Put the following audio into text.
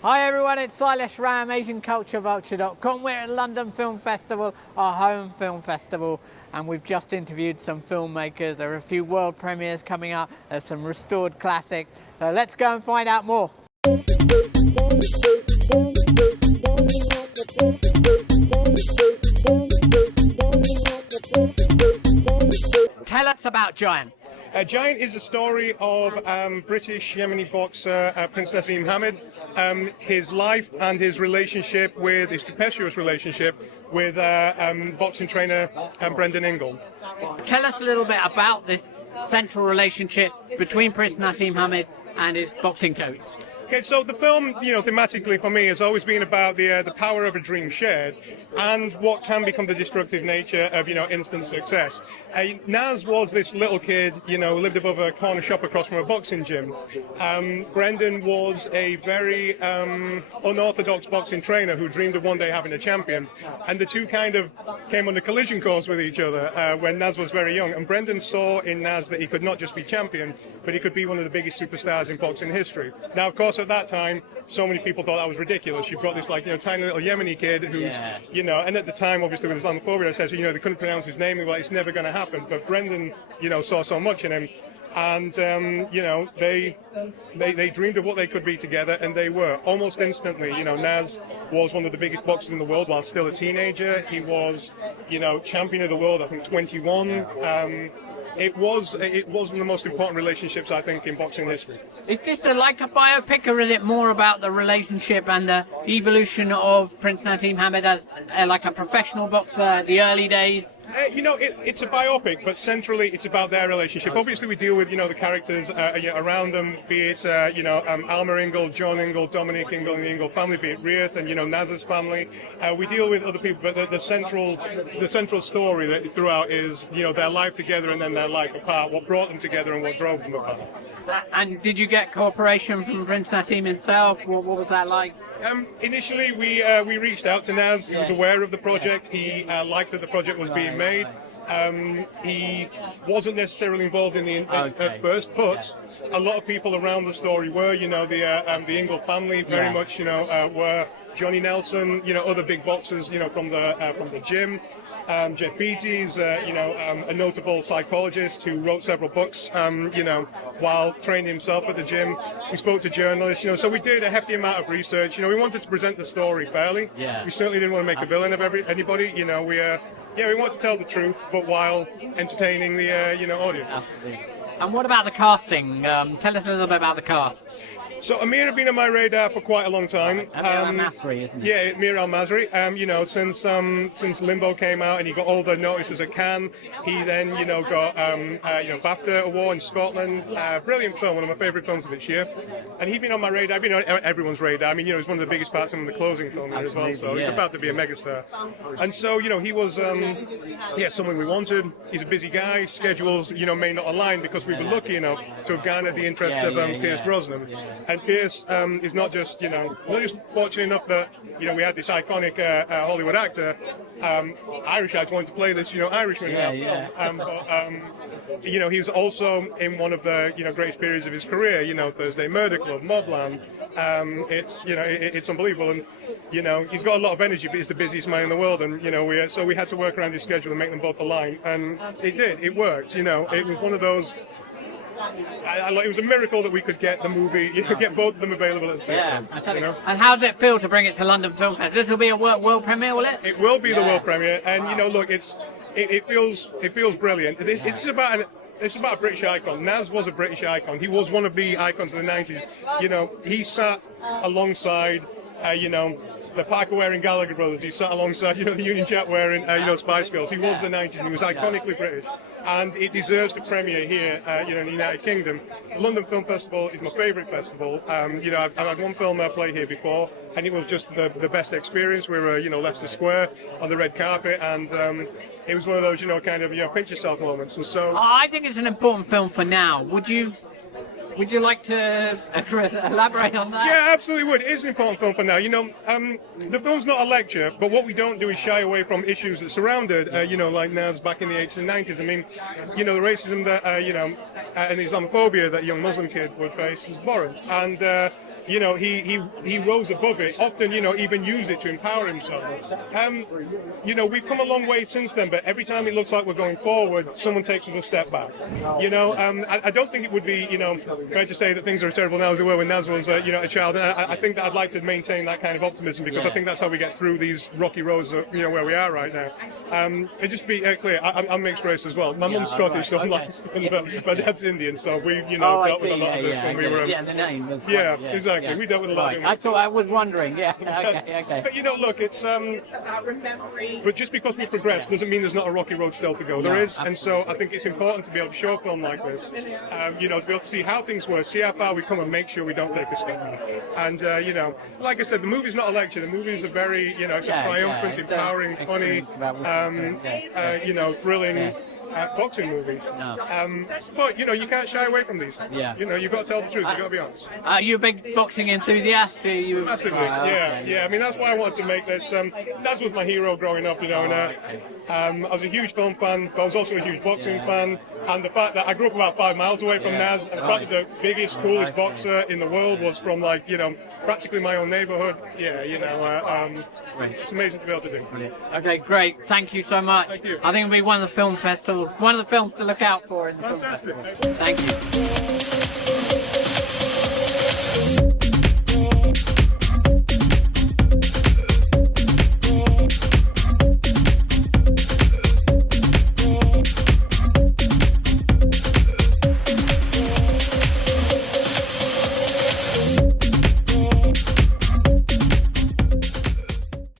Hi everyone, it's Silas Ram, AsianCultureVulture.com. We're at London Film Festival, our home film festival, and we've just interviewed some filmmakers. There are a few world premieres coming up, there's some restored classics. So let's go and find out more. Tell us about Giant. Giant is the story of British Yemeni boxer Prince Naseem Hamid, his life and his relationship with, his tempestuous relationship with boxing trainer Brendan Ingle. Tell us a little bit about the central relationship between Prince Naseem Hamid and his boxing coach. Okay, so the film, thematically for me has always been about the power of a dream shared and what can become the destructive nature of, instant success. Naz was this little kid, who lived above a corner shop across from a boxing gym. Brendan was a very unorthodox boxing trainer who dreamed of one day having a champion. And the two kind of came on a collision course with each other when Naz was very young. And Brendan saw in Naz that he could not just be champion, but he could be one of the biggest superstars in boxing history. Now, of course, at that time, so many people thought that was ridiculous. You've got this tiny little Yemeni kid who's, and at the time, obviously with Islamophobia, I said, they couldn't pronounce his name. They were like, it's never going to happen. But Brendan, saw so much in him. And, they dreamed of what they could be together, and they were. Almost instantly, Naz was one of the biggest boxers in the world while still a teenager. He was, champion of the world, I think 21. It was one of the most important relationships, I think, in boxing history. Is this like a biopic, or is it more about the relationship and the evolution of Prince Naseem Hamid as like a professional boxer, the early days? It's a biopic, but centrally it's about their relationship. Obviously, we deal with, the characters around them, be it, Alma Ingle, John Ingle, Dominic Ingle, and the Ingle family, be it Rieth and, Naz's family. We deal with other people, but the central story that throughout is, their life together and then their life apart, what brought them together and what drove them apart. And did you get cooperation from Prince Naseem himself? What was that like? Initially, we reached out to Naz. He was aware of the project. He liked that the project was being made. He wasn't necessarily involved in at first, but a lot of people around the story were. The Ingle family very much. Were Johnny Nelson. Other big boxers. From the gym. Jeff Beattie's, a notable psychologist who wrote several books, while training himself at the gym. We spoke to journalists, so we did a hefty amount of research. We wanted to present the story fairly. Yeah. We certainly didn't want to make a villain of anybody. We want to tell the truth, but while entertaining the, audience. Absolutely. And what about the casting? Tell us a little bit about the cast. So Amir had been on my radar for quite a long time. Amir al-Masri, isn't he? Yeah, Amir al-Masri. Since Limbo came out and he got all the notices at Cannes, he then got BAFTA award in Scotland. Brilliant film, one of my favourite films of this year. And he'd been on my radar. I've been on everyone's radar. He's one of the biggest parts of the closing film here as well. So he's about to be a megastar. And so he was someone we wanted. He's a busy guy. Schedules may not align because we were lucky enough to have garnered the interest of Pierce Brosnan. And Pierce is not just fortunate enough that we had this iconic Hollywood actor. Irish actor wanted to play this Irishman. But he was also in one of the greatest periods of his career. Thursday Murder Club, Mobland. It's unbelievable, and he's got a lot of energy, but he's the busiest man in the world. And we had to work around his schedule and make them both align, and it did. It worked. It was one of those. It was a miracle that we could get the movie, get both of them available at the same time. And how did it feel to bring it to London Film Festival? This will be a world premiere, will it? It will be the world premiere, and look, it feels brilliant. It's about a British icon. Naz was a British icon. He was one of the icons of the 90s. He sat alongside, the Parker-wearing Gallagher brothers. He sat alongside, the Union Jack wearing, Spice Girls. He was the 90s, and he was iconically British. And it deserves to premiere here, in the United Kingdom. The London Film Festival is my favourite festival. I've had one film play here before, and it was just the best experience. We were, Leicester Square on the red carpet, and it was one of those, pinch yourself moments. And so, I think it's an important film for now. Would you like to elaborate on that? Yeah, absolutely would. It is an important film for now. The film's not a lecture, but what we don't do is shy away from issues that surrounded, like Naz back in the 80s and 90s. The racism that, and the Islamophobia that a young Muslim kid would face was abhorrent. And you know, he rose above it. Often, you know, even used it to empower himself. You know, we've come a long way since then, but every time it looks like we're going forward, someone takes us a step back. You know, I don't think it would be, you know, fair to say that things are as terrible now as they were when Naz was, you know, a child. And I think that I'd like to maintain that kind of optimism, because I think that's how we get through these rocky roads, you know, where we are right now. And just to be clear, I'm mixed race as well. My mum's Scottish, so I'm like, but dad's Indian, so we, you know, dealt with a lot of this when we were. Yeah, the name. Was exactly. We dealt with a lot of it. I thought, I was wondering. Yeah. Okay. But you know, look, it's but just because we progress doesn't mean there's not a rocky road still to go. There is, and so I think it's important to be able to show a film like this. You know, to be able to see how things were, see how far we come, and make sure we don't take a step back. And you know, like I said, the movie's not a lecture. The movie is a very, you know, it's a triumphant, empowering, funny, you know, thrilling. Boxing movie. But you know, you can't shy away from these. You know, you've got to tell the truth. You've got to be honest. Are you a big boxing enthusiast? Massively. Yeah. I mean, that's why I wanted to make this. Naz was my hero growing up, you know, and I was a huge film fan, but I was also a huge boxing fan. And the fact that I grew up about 5 miles away from Naz, and the fact that the biggest, coolest boxer in the world was from, like, you know, practically my own neighborhood. Yeah, you know, it's amazing to be able to do. Okay, great. Thank you so much. Thank you. I think it'll be one of the film festivals, one of the films to look out for in the film Fantastic. festival. Thank you.